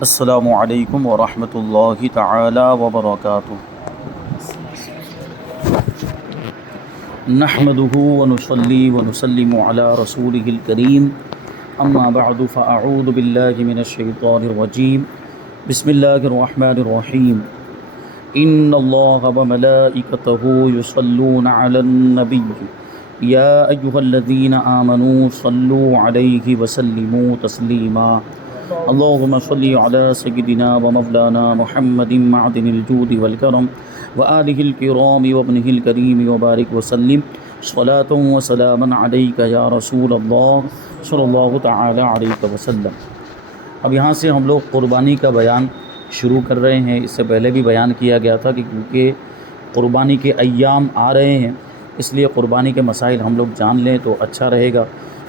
السلام علیکم ورحمۃ اللہ تعالی وبرکاتہ۔ نحمده ونصلي ونسلم على رسوله الكريم، اما بعد فاعوذ باللہ من الشیطان الرجیم، بسم اللہ الرحمن الرحیم۔ ان اللہ وملائکته یصلون علی النبی یا ایہا الذین آمنوا صلوا علیہ وسلموا تسلیما۔ اللہم صلی علی سیدنا و مولانا محمد معدن الجود والکرم وآلہ الکرام وابنہ الکریم وبارک وسلم صلاۃ و سلاما علیک یا رسول اللہ صلی اللہ تعالی علیہ وسلم۔ اب یہاں سے ہم لوگ قربانی کا بیان شروع کر رہے ہیں۔ اس سے پہلے بھی بیان کیا گیا تھا کہ کیونکہ قربانی کے ایام آ رہے ہیں، اس لیے قربانی کے مسائل ہم لوگ جان لیں تو اچھا رہے گا،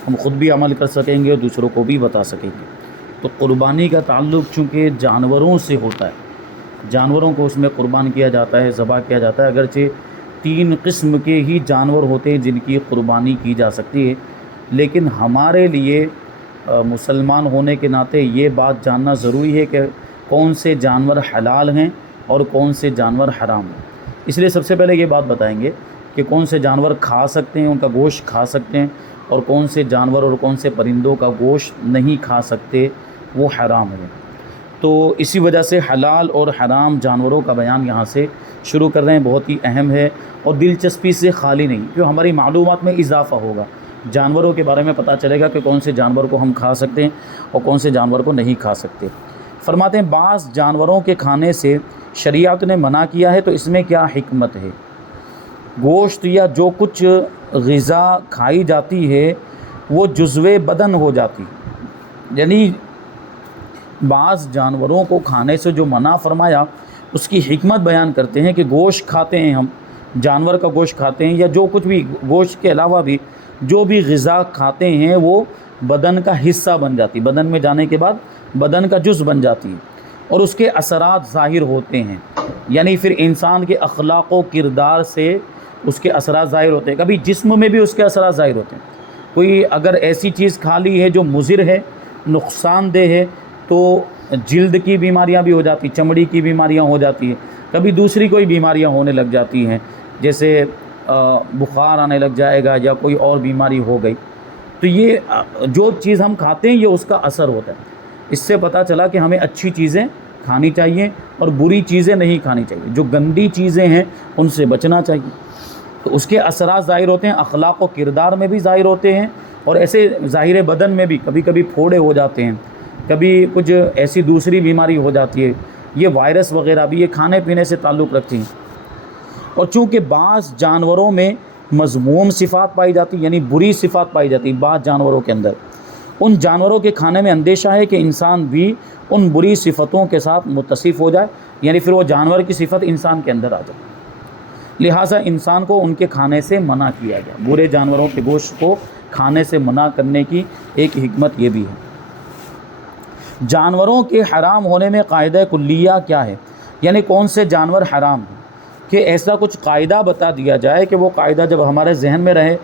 ہم خود بھی عمل کر سکیں گے اور دوسروں کو بھی بتا سکیں گے۔ تو قربانی کا تعلق چونکہ جانوروں سے ہوتا ہے، جانوروں کو اس میں قربان کیا جاتا ہے، ذبح کیا جاتا ہے۔ اگرچہ 3 قسم کے ہی جانور ہوتے ہیں جن کی قربانی کی جا سکتی ہے، لیکن ہمارے لیے مسلمان ہونے کے ناطے یہ بات جاننا ضروری ہے کہ کون سے جانور حلال ہیں اور کون سے جانور حرام ہیں۔ اس لیے سب سے پہلے یہ بات بتائیں گے کہ کون سے جانور کھا سکتے ہیں، ان کا گوشت کھا سکتے ہیں، اور کون سے جانور اور کون سے پرندوں کا گوشت نہیں کھا سکتے، وہ حرام ہے۔ تو اسی وجہ سے حلال اور حرام جانوروں کا بیان یہاں سے شروع کر رہے ہیں، بہت ہی اہم ہے اور دلچسپی سے خالی نہیں، کیوں ہماری معلومات میں اضافہ ہوگا، جانوروں کے بارے میں پتہ چلے گا کہ کون سے جانور کو ہم کھا سکتے ہیں اور کون سے جانور کو نہیں کھا سکتے۔ فرماتے ہیں بعض جانوروں کے کھانے سے شریعت نے منع کیا ہے، تو اس میں کیا حکمت ہے؟ گوشت یا جو کچھ غذا کھائی جاتی ہے وہ جزو بدن ہو جاتی، یعنی بعض جانوروں کو کھانے سے جو منع فرمایا اس کی حکمت بیان کرتے ہیں کہ گوشت کھاتے ہیں، ہم جانور کا گوشت کھاتے ہیں یا جو کچھ بھی گوشت کے علاوہ بھی جو بھی غذا کھاتے ہیں وہ بدن کا حصہ بن جاتی، بدن میں جانے کے بعد بدن کا جز بن جاتی ہے اور اس کے اثرات ظاہر ہوتے ہیں، یعنی پھر انسان کے اخلاق و کردار سے اس کے اثرات ظاہر ہوتے ہیں، کبھی جسم میں بھی اس کے اثرات ظاہر ہوتے ہیں۔ کوئی اگر ایسی چیز کھا لی ہے جو مضر ہے، نقصان دہ ہے، تو جلد کی بیماریاں بھی ہو جاتی، چمڑی کی بیماریاں ہو جاتی ہیں، کبھی دوسری کوئی بیماریاں ہونے لگ جاتی ہیں، جیسے بخار آنے لگ جائے گا یا کوئی اور بیماری ہو گئی۔ تو یہ جو چیز ہم کھاتے ہیں یہ اس کا اثر ہوتا ہے۔ اس سے پتہ چلا کہ ہمیں اچھی چیزیں کھانی چاہیے اور بری چیزیں نہیں کھانی چاہیے، جو گندی چیزیں ہیں ان سے بچنا چاہیے۔ تو اس کے اثرات ظاہر ہوتے ہیں، اخلاق و کردار میں بھی ظاہر ہوتے ہیں، اور ایسے ظاہر بدن میں بھی کبھی کبھی پھوڑے ہو جاتے ہیں، کبھی کچھ ایسی دوسری بیماری ہو جاتی ہے، یہ وائرس وغیرہ بھی یہ کھانے پینے سے تعلق رکھتی ہیں۔ اور چونکہ بعض جانوروں میں مذموم صفات پائی جاتی، یعنی بری صفات پائی جاتی بعض جانوروں کے اندر، ان جانوروں کے کھانے میں اندیشہ ہے کہ انسان بھی ان بری صفتوں کے ساتھ متصف ہو جائے، یعنی پھر وہ جانور کی صفت انسان کے اندر آ جائے، لہٰذا انسان کو ان کے کھانے سے منع کیا گیا۔ برے جانوروں کے گوشت کو کھانے سے منع کرنے کی ایک حکمت یہ بھی ہے۔ جانوروں کے حرام ہونے میں قاعدہ کلیہ کیا ہے، یعنی کون سے جانور حرام ہیں، کہ ایسا کچھ قاعدہ بتا دیا جائے کہ وہ قاعدہ جب ہمارے ذہن میں رہے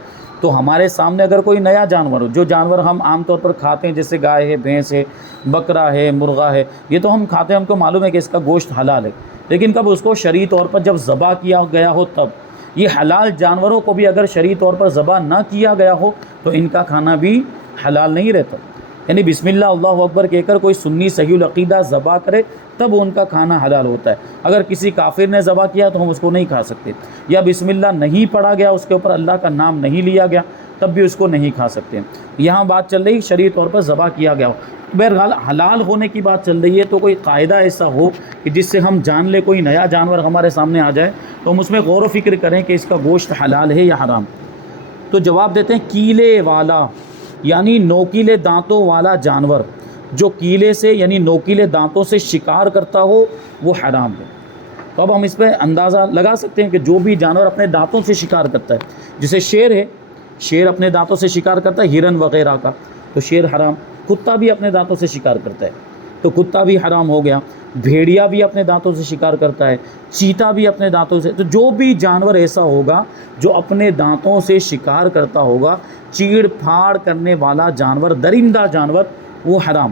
تو ہمارے سامنے اگر کوئی نیا جانور ہو، جو جانور ہم عام طور پر کھاتے ہیں جیسے گائے ہے، بھینس ہے، بکرا ہے، مرغا ہے، یہ تو ہم کھاتے ہیں، ہم کو معلوم ہے کہ اس کا گوشت حلال ہے، لیکن کب اس کو شرعی طور پر جب ذبح کیا گیا ہو تب، یہ حلال جانوروں کو بھی اگر شرعی طور پر ذبح نہ کیا گیا ہو تو ان کا کھانا بھی حلال نہیں رہتا، یعنی بسم اللہ اللہ اکبر کہہ کر کوئی سنی صحیح العقیدہ ذبح کرے تب ان کا کھانا حلال ہوتا ہے۔ اگر کسی کافر نے ذبح کیا تو ہم اس کو نہیں کھا سکتے، یا بسم اللہ نہیں پڑھا گیا، اس کے اوپر اللہ کا نام نہیں لیا گیا، تب بھی اس کو نہیں کھا سکتے۔ یہاں بات چل رہی شرعی طور پر ذبح کیا گیا ہو، بہرحال حلال ہونے کی بات چل رہی ہے، تو کوئی قاعدہ ایسا ہو کہ جس سے ہم جان لیں، کوئی نیا جانور ہمارے سامنے آ جائے تو ہم اس میں غور و فکر کریں کہ اس کا گوشت حلال ہے یا حرام۔ تو جواب دیتے ہیں کیلے والا، یعنی نوکیلے دانتوں والا جانور جو کیلے سے یعنی نوکیلے دانتوں سے شکار کرتا ہو وہ حرام ہے۔ تو اب ہم اس پہ اندازہ لگا سکتے ہیں کہ جو بھی جانور اپنے دانتوں سے شکار کرتا ہے، جیسے شیر ہے، شیر اپنے دانتوں سے شکار کرتا ہے ہرن وغیرہ کا، تو شیر حرام۔ کتا بھی اپنے دانتوں سے شکار کرتا ہے تو کتا بھی حرام ہو گیا۔ بھیڑیا بھی اپنے دانتوں سے شکار کرتا ہے، چیتا بھی اپنے دانتوں سے، تو جو بھی جانور ایسا ہوگا جو اپنے دانتوں سے شکار کرتا ہوگا، چیڑ پھاڑ کرنے والا جانور، درندہ جانور، وہ حرام۔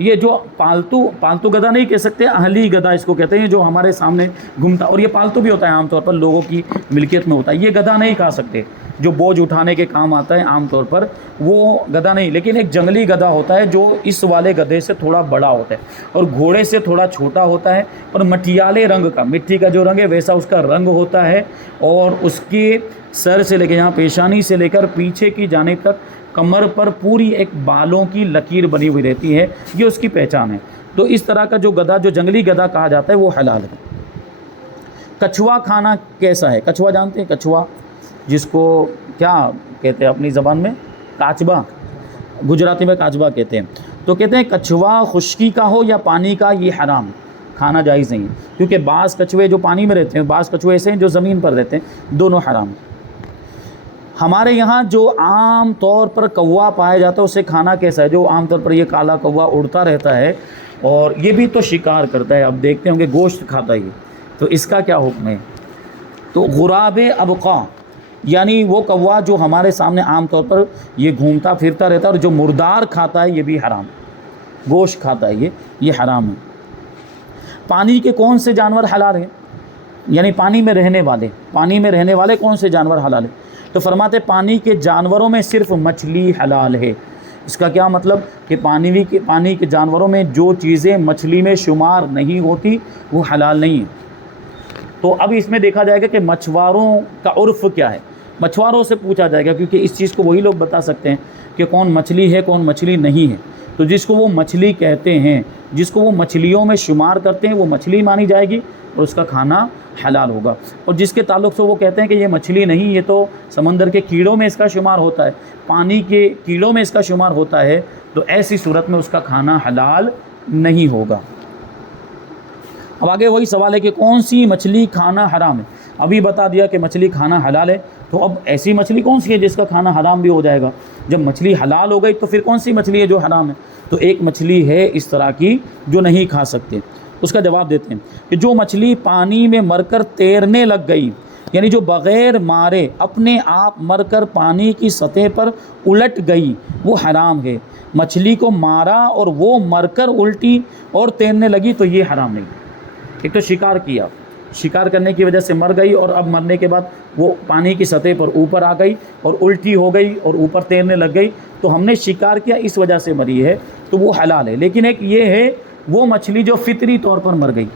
یہ جو پالتو گدھا نہیں کہہ سکتے، اہلی گدھا اس کو کہتے ہیں، جو ہمارے سامنے گھومتا، اور یہ پالتو بھی ہوتا ہے، عام طور پر لوگوں کی ملکیت میں ہوتا ہے۔ یہ گدھا نہیں کھا سکتے، جو بوجھ اٹھانے کے کام آتا ہے عام طور پر، وہ گدھا نہیں۔ لیکن ایک جنگلی گدھا ہوتا ہے جو اس والے گدھے سے تھوڑا بڑا ہوتا ہے اور گھوڑے سے تھوڑا چھوٹا ہوتا ہے، اور مٹیالے رنگ کا، مٹی کا جو رنگ ہے ویسا اس کا رنگ ہوتا ہے، اور اس کے سر سے لے کے یہاں پیشانی سے لے کر پیچھے کی جانب تک کمر پر پوری ایک بالوں کی لکیر بنی ہوئی رہتی ہے، یہ اس کی پہچان ہے۔ تو اس طرح کا جو گدھا، جو جنگلی گدھا کہا جاتا ہے، وہ حلال ہے۔ کچھوا کھانا کیسا ہے؟ کچھوا جانتے ہیں؟ کچھوا جس کو کیا کہتے ہیں اپنی زبان میں؟ کاچبا، گجراتی میں کاچبا کہتے ہیں۔ تو کہتے ہیں کچھوا خشکی کا ہو یا پانی کا، یہ حرام، کھانا جائز نہیں ہے، کیونکہ بعض کچھوے جو پانی میں رہتے ہیں، بعض کچھوے ایسے ہیں جو زمین پر رہتے ہیں، دونوں حرام ہیں۔ ہمارے یہاں جو عام طور پر کوا پایا جاتا ہے اسے کھانا کیسا ہے؟ جو عام طور پر یہ کالا کوا اڑتا رہتا ہے اور یہ بھی تو شکار کرتا ہے، اب دیکھتے ہوں گے گوشت کھاتا ہے یہ، تو اس کا کیا حکم ہے؟ تو غراب ابقا، یعنی وہ کوا جو ہمارے سامنے عام طور پر یہ گھومتا پھرتا رہتا ہے اور جو مردار کھاتا ہے، یہ بھی حرام، گوشت کھاتا ہے یہ حرام ہے۔ پانی کے کون سے جانور حلال ہیں؟ یعنی پانی میں رہنے والے کون سے جانور حلال ہیں؟ تو فرماتے پانی کے جانوروں میں صرف مچھلی حلال ہے۔ اس کا کیا مطلب؟ کہ پانی کے جانوروں میں جو چیزیں مچھلی میں شمار نہیں ہوتی وہ حلال نہیں ہیں۔ تو اب اس میں دیکھا جائے گا کہ مچھواروں کا عرف کیا ہے، مچھواروں سے پوچھا جائے گا، کیونکہ اس چیز کو وہی لوگ بتا سکتے ہیں کہ کون مچھلی ہے کون مچھلی نہیں ہے۔ تو جس کو وہ مچھلی کہتے ہیں، جس کو وہ مچھلیوں میں شمار کرتے ہیں، وہ مچھلی مانی جائے گی اور اس کا کھانا حلال ہوگا۔ اور جس کے تعلق سے وہ کہتے ہیں کہ یہ مچھلی نہیں، یہ تو سمندر کے کیڑوں میں اس کا شمار ہوتا ہے، پانی کے کیڑوں میں اس کا شمار ہوتا ہے، تو ایسی صورت میں اس کا کھانا حلال نہیں ہوگا۔ اب آگے وہی سوال ہے کہ کون سی مچھلی کھانا حرام ہے؟ ابھی بتا دیا کہ مچھلی کھانا حلال ہے، تو اب ایسی مچھلی کون سی ہے جس کا کھانا حرام بھی ہو جائے گا؟ جب مچھلی حلال ہو گئی تو پھر کون سی مچھلی ہے جو حرام ہے؟ تو ایک مچھلی ہے اس طرح کی جو نہیں کھا سکتے۔ اس کا جواب دیتے ہیں کہ جو مچھلی پانی میں مر کر تیرنے لگ گئی، یعنی جو بغیر مارے اپنے آپ مر کر پانی کی سطح پر الٹ گئی، وہ حرام ہے۔ مچھلی کو مارا اور وہ مر کر الٹی اور تیرنے لگی تو یہ حرام نہیں۔ ایک تو شکار کیا، شکار کرنے کی وجہ سے مر گئی اور اب مرنے کے بعد وہ پانی کی سطح پر اوپر آ گئی اور الٹی ہو گئی اور اوپر تیرنے لگ گئی، تو ہم نے شکار کیا اس وجہ سے مری ہے، تو وہ حلال ہے۔ لیکن ایک یہ ہے وہ مچھلی جو فطری طور پر مر گئی،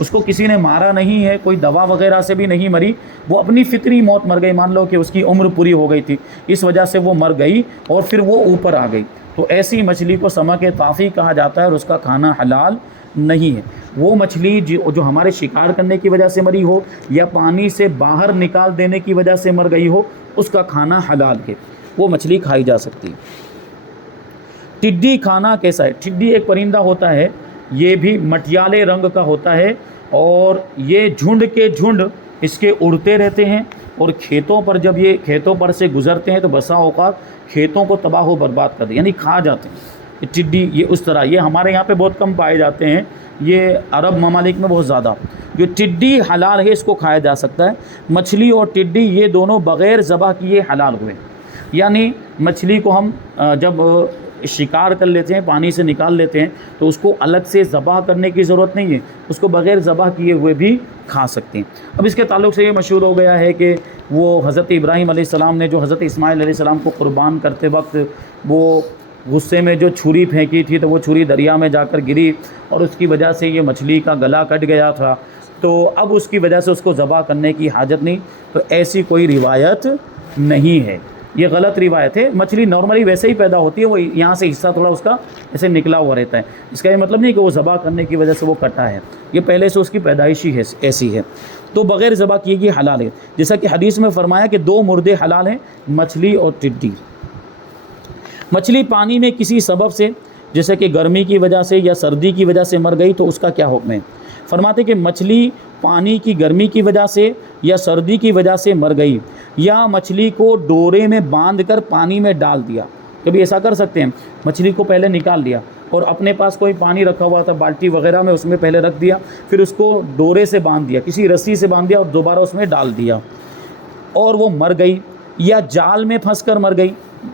اس کو کسی نے مارا نہیں ہے، کوئی دوا وغیرہ سے بھی نہیں مری، وہ اپنی فطری موت مر گئی، مان لو کہ اس کی عمر پوری ہو گئی تھی، اس وجہ سے وہ مر گئی اور پھر وہ اوپر آ گئی، تو ایسی مچھلی کو سمک طافی کہا جاتا ہے اور اس کا کھانا حلال نہیں ہے۔ وہ مچھلی جو ہمارے شکار کرنے کی وجہ سے مری ہو یا پانی سے باہر نکال دینے کی وجہ سے مر گئی ہو، اس کا کھانا حلال ہے، وہ مچھلی کھائی جا سکتی ہے۔ ٹڈی کھانا کیسا ہے؟ ٹڈی ایک پرندہ ہوتا ہے، یہ بھی مٹیالے رنگ کا ہوتا ہے اور یہ جھنڈ کے جھنڈ اس کے اڑتے رہتے ہیں، اور کھیتوں پر جب یہ کھیتوں پر سے گزرتے ہیں تو بسا اوقات کھیتوں کو تباہ و برباد کر دیں، یعنی کھا جاتے ہیں۔ یہ ٹڈی یہ اس طرح، یہ ہمارے یہاں پہ بہت کم پائے جاتے ہیں، یہ عرب ممالک میں بہت زیادہ۔ جو ٹڈی حلال ہے، اس کو کھایا جا سکتا ہے۔ مچھلی اور ٹڈی یہ دونوں بغیر ذبح کیے حلال ہوئے، یعنی مچھلی کو ہم جب شکار کر لیتے ہیں، پانی سے نکال لیتے ہیں، تو اس کو الگ سے ذبح کرنے کی ضرورت نہیں ہے، اس کو بغیر ذبح کیے ہوئے بھی کھا سکتے ہیں۔ اب اس کے تعلق سے یہ مشہور ہو گیا ہے کہ وہ حضرت ابراہیم علیہ السلام نے جو حضرت اسماعیل علیہ السلام کو قربان کرتے وقت وہ غصے میں جو چھری پھینکی تھی، تو وہ چھری دریا میں جا کر گری اور اس کی وجہ سے یہ مچھلی کا گلا کٹ گیا تھا، تو اب اس کی وجہ سے اس کو ذبح کرنے کی حاجت نہیں، تو ایسی کوئی روایت نہیں ہے، یہ غلط روایت ہے۔ مچھلی نارملی ویسے ہی پیدا ہوتی ہے، وہ یہاں سے حصہ تھوڑا اس کا ایسے نکلا ہوا رہتا ہے، اس کا یہ مطلب نہیں کہ وہ ذبح کرنے کی وجہ سے وہ کٹا ہے، یہ پہلے سے اس کی پیدائشی ہے ایسی ہے، تو بغیر ذبح کیے گی حلال ہے۔ جیسا کہ حدیث میں فرمایا کہ دو مردے حلال ہیں، مچھلی اور ٹڈی۔ مچھلی پانی میں کسی سبب سے، جیسے کہ گرمی کی وجہ سے یا سردی کی وجہ سے مر گئی، تو اس کا کیا حکم ہے؟ فرماتے کہ مچھلی پانی کی گرمی کی وجہ سے یا سردی کی وجہ سے مر گئی، یا مچھلی کو ڈورے میں باندھ کر پانی میں ڈال دیا۔ کبھی ایسا کر سکتے ہیں، مچھلی کو پہلے نکال دیا اور اپنے پاس کوئی پانی رکھا ہوا تھا بالٹی وغیرہ میں، اس میں پہلے رکھ دیا، پھر اس کو ڈورے سے باندھ دیا، کسی رسی سے باندھ دیا اور دوبارہ اس میں ڈال دیا اور وہ مر گئی، یا جال میں پھنس کر مر گئی،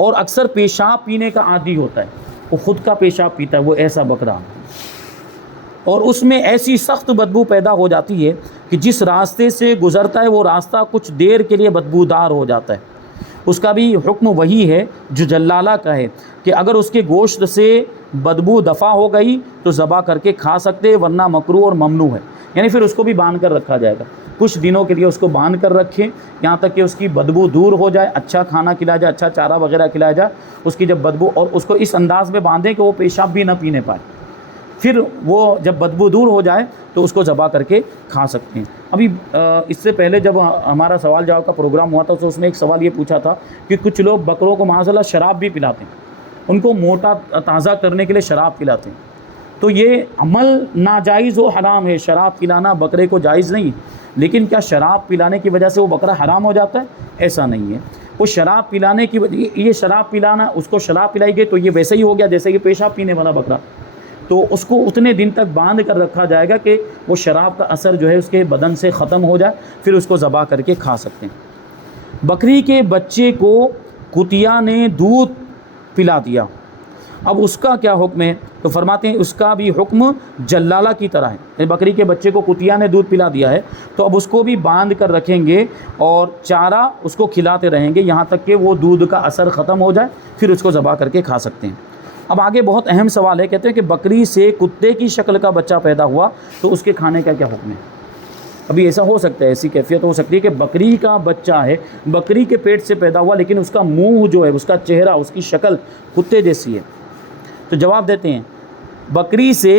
اور اکثر پیشاب پینے کا عادی ہوتا ہے، وہ خود کا پیشاب پیتا ہے، وہ ایسا بکرا، اور اس میں ایسی سخت بدبو پیدا ہو جاتی ہے کہ جس راستے سے گزرتا ہے وہ راستہ کچھ دیر کے لیے بدبودار ہو جاتا ہے۔ اس کا بھی حکم وہی ہے جو جلالہ کا ہے کہ اگر اس کے گوشت سے بدبو دفع ہو گئی تو ذبح کر کے کھا سکتے، ورنہ مکروہ اور ممنوع ہے، یعنی پھر اس کو بھی باندھ کر رکھا جائے گا، کچھ دنوں کے لیے اس کو باندھ کر رکھیں یہاں تک کہ اس کی بدبو دور ہو جائے، اچھا کھانا کھلایا جائے، اچھا چارہ وغیرہ کھلایا جائے، اس کی جب بدبو، اور اس کو اس انداز میں باندھیں کہ وہ پیشاب بھی نہ پینے پائے، پھر وہ جب بدبو دور ہو جائے تو اس کو ذبح کر کے کھا سکتے ہیں۔ ابھی اس سے پہلے جب ہمارا سوال جواب کا پروگرام ہوا تھا تو اس میں ایک سوال یہ پوچھا تھا کہ کچھ لوگ بکروں کو معاذ اللہ شراب بھی پلاتے ہیں، ان کو موٹا تازہ کرنے کے لیے شراب پلاتے ہیں، تو یہ عمل ناجائز و حرام ہے، شراب پلانا بکرے کو جائز نہیں، لیکن کیا شراب پلانے کی وجہ سے وہ بکرا حرام ہو جاتا ہے؟ ایسا نہیں ہے، وہ شراب پلانے کی یہ شراب پلانا، اس کو شراب پلائی گئی تو یہ ویسے ہی ہو گیا جیسے کہ پیشاب پینے والا بکرا، تو اس کو اتنے دن تک باندھ کر رکھا جائے گا کہ وہ شراب کا اثر جو ہے اس کے بدن سے ختم ہو جائے، پھر اس کو ذبح کر کے کھا سکتے ہیں۔ بکری کے بچے کو کتیا نے دودھ پلا دیا، اب اس کا کیا حکم ہے؟ تو فرماتے ہیں اس کا بھی حکم جلالہ کی طرح ہے، بکری کے بچے کو کتیا نے دودھ پلا دیا ہے تو اب اس کو بھی باندھ کر رکھیں گے اور چارہ اس کو کھلاتے رہیں گے یہاں تک کہ وہ دودھ کا اثر ختم ہو جائے، پھر اس کو ذبح کر کے کھا سکتے ہیں۔ اب آگے بہت اہم سوال ہے، کہتے ہیں کہ بکری سے کتے کی شکل کا بچہ پیدا ہوا تو اس کے کھانے کا کیا حکم ہے؟ ابھی ایسا ہو سکتا ہے، ایسی کیفیت ہو سکتی ہے کہ بکری کا بچہ ہے، بکری کے پیٹ سے پیدا ہوا، لیکن اس کا منہ جو ہے، اس کا چہرہ، اس کی شکل کتے جیسی ہے، تو جواب دیتے ہیں بکری سے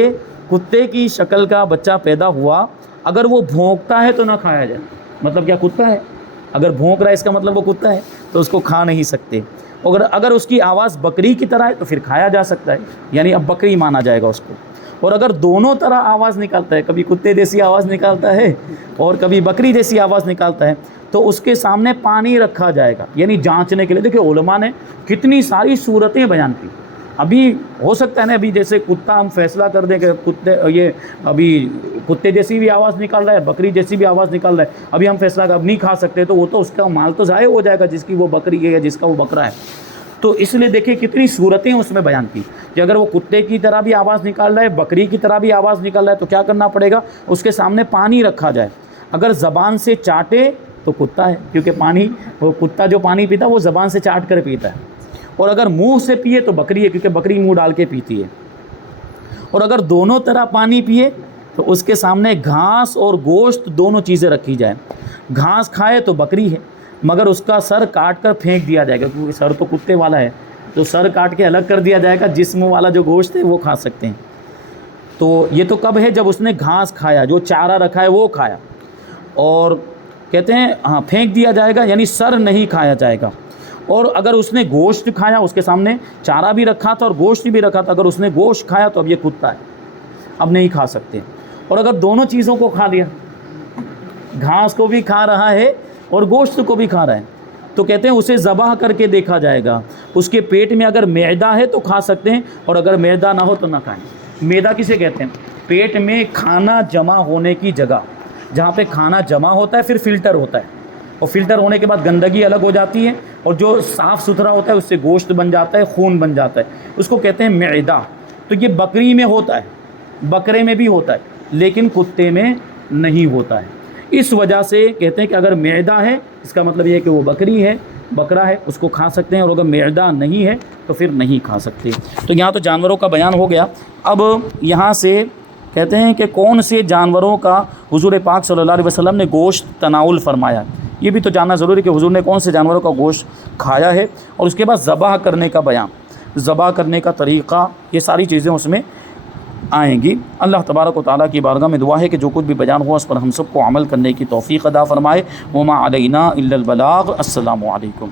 کتے کی شکل کا بچہ پیدا ہوا، اگر وہ بھونکتا ہے تو نہ کھایا جائے، مطلب کیا کتا ہے، اگر بھونک رہا ہے اس کا مطلب وہ کتا ہے، تو اس کو کھا نہیں سکتے، اگر اس کی آواز بکری کی طرح ہے تو پھر کھایا جا سکتا ہے، یعنی اب بکری مانا جائے گا اس کو، اور اگر دونوں طرح آواز نکالتا ہے، کبھی کتے جیسی آواز نکالتا ہے اور کبھی بکری جیسی آواز نکالتا ہے، تو اس کے سامنے پانی رکھا جائے گا، یعنی جانچنے کے لیے۔ دیکھیں علماء نے کتنی ساری صورتیں بیان کی، ابھی ہو سکتا ہے نا، ابھی جیسے کتا ہم فیصلہ کر دیں کہ کتے جیسی بھی آواز نکال رہا ہے، بکری جیسی بھی آواز نکال رہا ہے، ابھی ہم فیصلہ اب نہیں کھا سکتے، تو وہ تو اس کا مال تو ضائع ہو جائے گا جس کی وہ بکری ہے یا جس کا وہ بکرا ہے، تو اس لیے دیکھیں کتنی صورتیں اس میں بیان کی کہ اگر وہ کتے کی طرح بھی آواز نکال رہا ہے، بکری کی طرح بھی آواز نکال رہا ہے، تو کیا کرنا پڑے گا؟ اس کے سامنے پانی رکھا جائے، اگر زبان سے چاٹے تو کتا ہے، کیونکہ وہ کتا جو پانی پیتا ہے وہ زبان سے چاٹ کر پیتا ہے، اور اگر منہ سے پیے تو بکری ہے، کیونکہ بکری منہ ڈال کے پیتی ہے، اور اگر دونوں طرح پانی پیے تو اس کے سامنے گھاس اور گوشت دونوں چیزیں رکھی جائیں، گھاس کھائے تو بکری ہے، مگر اس کا سر کاٹ کر پھینک دیا جائے گا، کیونکہ سر تو کتے والا ہے، تو سر کاٹ کے الگ کر دیا جائے گا، جسم والا جو گوشت ہے وہ کھا سکتے ہیں۔ تو یہ تو کب ہے؟ جب اس نے گھاس کھایا، جو چارہ رکھا ہے وہ کھایا، اور کہتے ہیں پھینک دیا جائے گا، یعنی سر نہیں کھایا جائے گا۔ اور اگر اس نے گوشت کھایا، اس کے سامنے چارہ بھی رکھا تھا اور گوشت بھی رکھا تھا، اگر اس نے گوشت کھایا تو اب یہ کتا ہے، اب نہیں کھا سکتے۔ اور اگر دونوں چیزوں کو کھا لیا، گھاس کو بھی کھا رہا ہے اور گوشت کو بھی کھا رہا ہے، تو کہتے ہیں اسے ذبح کر کے دیکھا جائے گا، اس کے پیٹ میں اگر معدہ ہے تو کھا سکتے ہیں، اور اگر معدہ نہ ہو تو نہ کھائیں۔ معدہ کسے کہتے ہیں؟ پیٹ میں کھانا جمع ہونے کی جگہ، جہاں پہ کھانا جمع ہوتا ہے پھر فلٹر ہوتا ہے، اور فلٹر ہونے کے بعد گندگی الگ ہو جاتی ہے، اور جو صاف ستھرا ہوتا ہے اس سے گوشت بن جاتا ہے، خون بن جاتا ہے، اس کو کہتے ہیں معدہ۔ تو یہ بکری میں ہوتا ہے، بکرے میں بھی ہوتا ہے، لیکن کتے میں نہیں ہوتا ہے، اس وجہ سے کہتے ہیں کہ اگر معدہ ہے اس کا مطلب یہ ہے کہ وہ بکری ہے، بکرا ہے، اس کو کھا سکتے ہیں، اور اگر معدہ نہیں ہے تو پھر نہیں کھا سکتے۔ تو یہاں تو جانوروں کا بیان ہو گیا، اب یہاں سے کہتے ہیں کہ کون سے جانوروں کا حضور پاک صلی اللہ علیہ وسلم نے گوشت تناول فرمایا، یہ بھی تو جاننا ضروری ہے کہ حضور نے کون سے جانوروں کا گوشت کھایا ہے، اور اس کے بعد ذبح کرنے کا بیان، ذبح کرنے کا طریقہ، یہ ساری چیزیں اس میں آئیں گی۔ اللہ تبارک و تعالیٰ کی بارگاہ میں دعا ہے کہ جو کچھ بھی بیان ہوا اس پر ہم سب کو عمل کرنے کی توفیق عطا فرمائے۔ وما علینا الا البلاغ۔ السلام علیکم۔